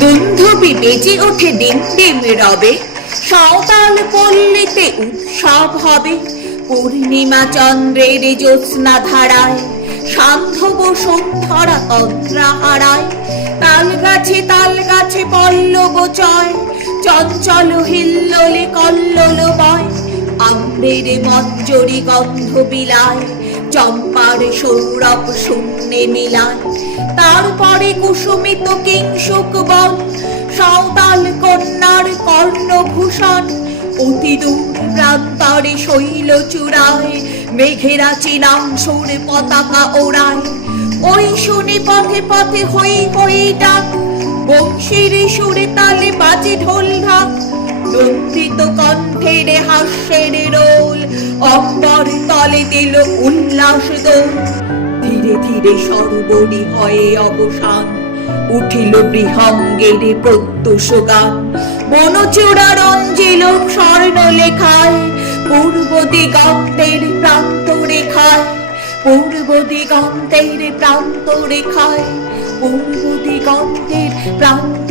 দুন্ধবি বেজে ওঠে ডিম ডিম রবে। সাঁওতাল পল্লীতে উৎসব হবে। পূর্ণিমা চন্দ্রের জ্যোৎস্না ধারায় সান্ধব সন্ধ্যরা তন্ত্রা হারায়। তাল গাছে তাল গাছে পল্লব চয়, চঞ্চল হিল্লোলে কল্লোল বয়। আম্রের মঞ্জরি গন্ধ বিলায়, চম্পার সৌরভ শূন্যে মিলায় তারপরে কুসুমিত কিংসুক বন সাঁওতাল কন্যার কর্ণভূষণ, অতি দূর প্রান্তরে শৈল চূড়ায়, মেঘেরা চিনাংশুর পতাকা ওড়ায়। ওই শুনে পথে পথে হই হই ডাক, বংশীর সুরে তালে বাজে ঢোল ঢাক। নন্দিত কণ্ঠের হাস্যের রোল। অম্বর তলে দিল উল্লাস ধীরে ধীরে সর্বরি হয়ে অবসান। উঠিল বৃহঙ্গের প্রত্যুষ গান বনচূড়া রঞ্জিল স্বর্ণ লেখায় পূর্ব দিগন্তের প্রান্ত রেখায় পূর্ব দিগন্তের প্রান্ত রেখায় পূর্ব দিগন্তের প্রান্ত